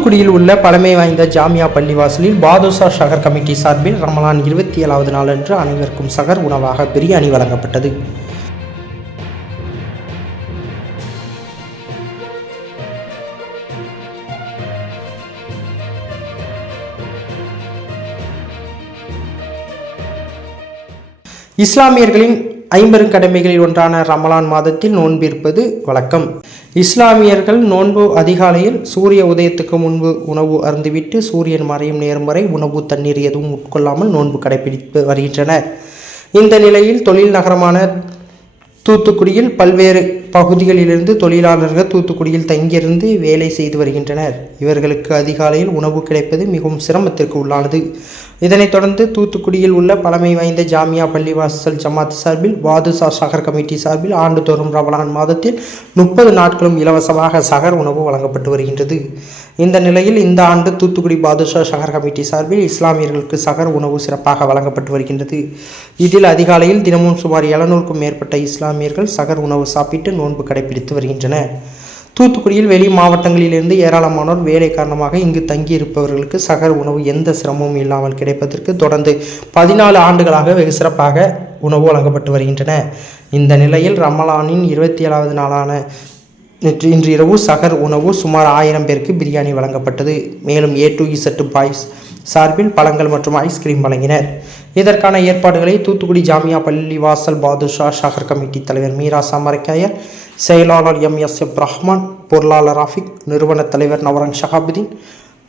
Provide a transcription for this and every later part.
தூத்துக்குடியில் உள்ள பழமை வாய்ந்த ஜாமியா பள்ளிவாசலில் பாதுஷா ஷஹர் கமிட்டி சார்பில் ரமலான் 27வது நாளன்று அனைவருக்கும் சகர் உணவாக பிரியாணி வழங்கப்பட்டது. இஸ்லாமியர்களின் 50 கடமைகளில் ஒன்றான ரமலான் மாதத்தில் நோன்பு இருப்பது வழக்கம். இஸ்லாமியர்கள் நோன்பு அதிகாலையில் சூரிய உதயத்துக்கு முன்பு உணவு அருந்துவிட்டு சூரியன் மறையும் நேரம் வரை உணவு தண்ணீர் எதுவும் உட்கொள்ளாமல் நோன்பு கடைபிடித்து வருகின்றனர். இந்த நிலையில் தொழில் நகரமான தூத்துக்குடியில் பல்வேறு பகுதிகளிலிருந்து தொழிலாளர்கள் தூத்துக்குடியில் தங்கியிருந்து வேலை செய்து வருகின்றனர். இவர்களுக்கு அதிகாலையில் உணவு கிடைப்பது மிகவும் சிரமத்திற்கு உள்ளானது. இதனைத் தொடர்ந்து தூத்துக்குடியில் உள்ள பழமை வாய்ந்த ஜாமியா பள்ளிவாசல் ஜமாத் சார்பில் பாதுஷா ஷஹர் கமிட்டி சார்பில் ஆண்டுதோறும் ரமலான் மாதத்தில் 30 நாட்களும் இலவசமாக சகர் உணவு வழங்கப்பட்டு வருகின்றது. இந்த நிலையில் இந்த ஆண்டு தூத்துக்குடி பாதுஷா ஷஹர் கமிட்டி சார்பில் இஸ்லாமியர்களுக்கு சகர் உணவு சிறப்பாக வழங்கப்பட்டு வருகின்றது. இதில் அதிகாலையில் தினமும் சுமார் 700க்கும் மேற்பட்ட இஸ்லாமியர்கள் சகர் உணவு சாப்பிட்டு நோன்பு கடைபிடித்து வருகின்றனர். தூத்துக்குடியில் வெளி மாவட்டங்களிலிருந்து ஏராளமானோர் வேலை காரணமாக இங்கு தங்கியிருப்பவர்களுக்கு சகர் உணவு எந்த சிரமமும் இல்லாமல் கிடைப்பதற்கு தொடர்ந்து 14 ஆண்டுகளாக வெகு சிறப்பாக உணவு வழங்கப்பட்டு வருகின்றன. இந்த நிலையில் ரமலானின் 27வது நாளான இன்று இரவு சகர் உணவு சுமார் 1000 பேருக்கு பிரியாணி வழங்கப்பட்டது. மேலும் A to Z பாய்ஸ் சார்பில் பழங்கள் மற்றும் ஐஸ்கிரீம் வழங்கினர். இதற்கான ஏற்பாடுகளை தூத்துக்குடி ஜாமியா பள்ளிவாசல் பாதுஷா ஷஹர் கமிட்டி தலைவர் மீரா சமரக்காயர், செயலாளர் MSF ரஹ்மான், பொருளாளர் ராஃபிக், நிறுவன தலைவர் நவரங் ஷஹாபுதீன்,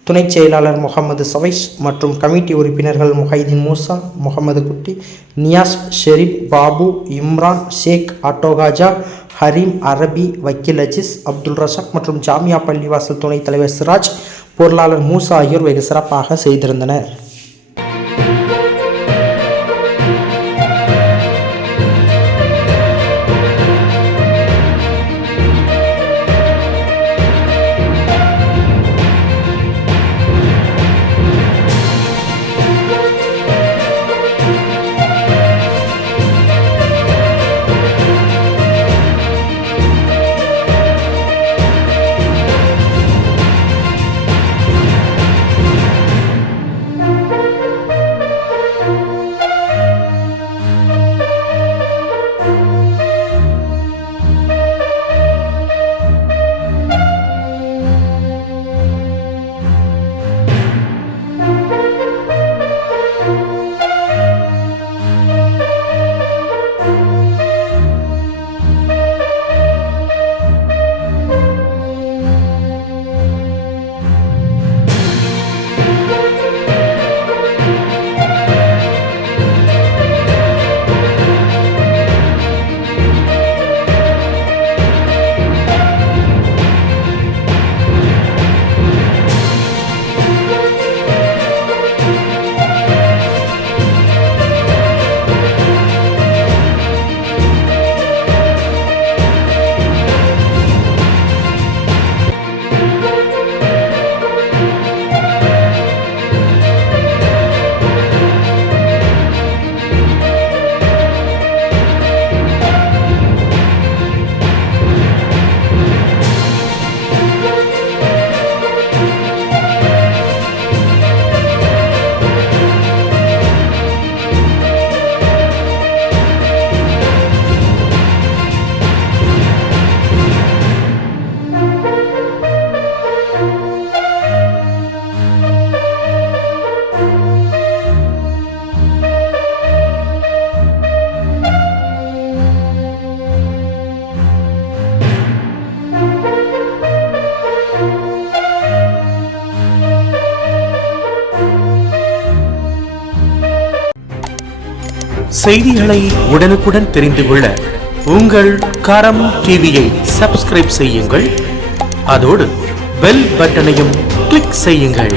துணை செயலாளர் முகமது சவைஸ் மற்றும் கமிட்டி உறுப்பினர்கள் முஹைதீன் மூசா, முகமது குட்டி, நியாஸ், ஷெரீப், பாபு, இம்ரான், ஷேக், ஆட்டோகாஜா, ஹரீம், அரபி, வக்கீல் அஜீஸ், அப்துல் ரஷாக் மற்றும் ஜாமியா பள்ளிவாசல் துணைத் தலைவர் சிராஜ், பொருளாளர் மூசா ஆகியோர் வெகு சிறப்பாக செய்திருந்தனர். செய்திகளை உடனுக்குடன் தெரிந்து கொள்ள உங்கள் கரம் டிவியை சப்ஸ்கிரைப் செய்யுங்கள். அதோடு பெல் பட்டனையும் கிளிக் செய்யுங்கள்.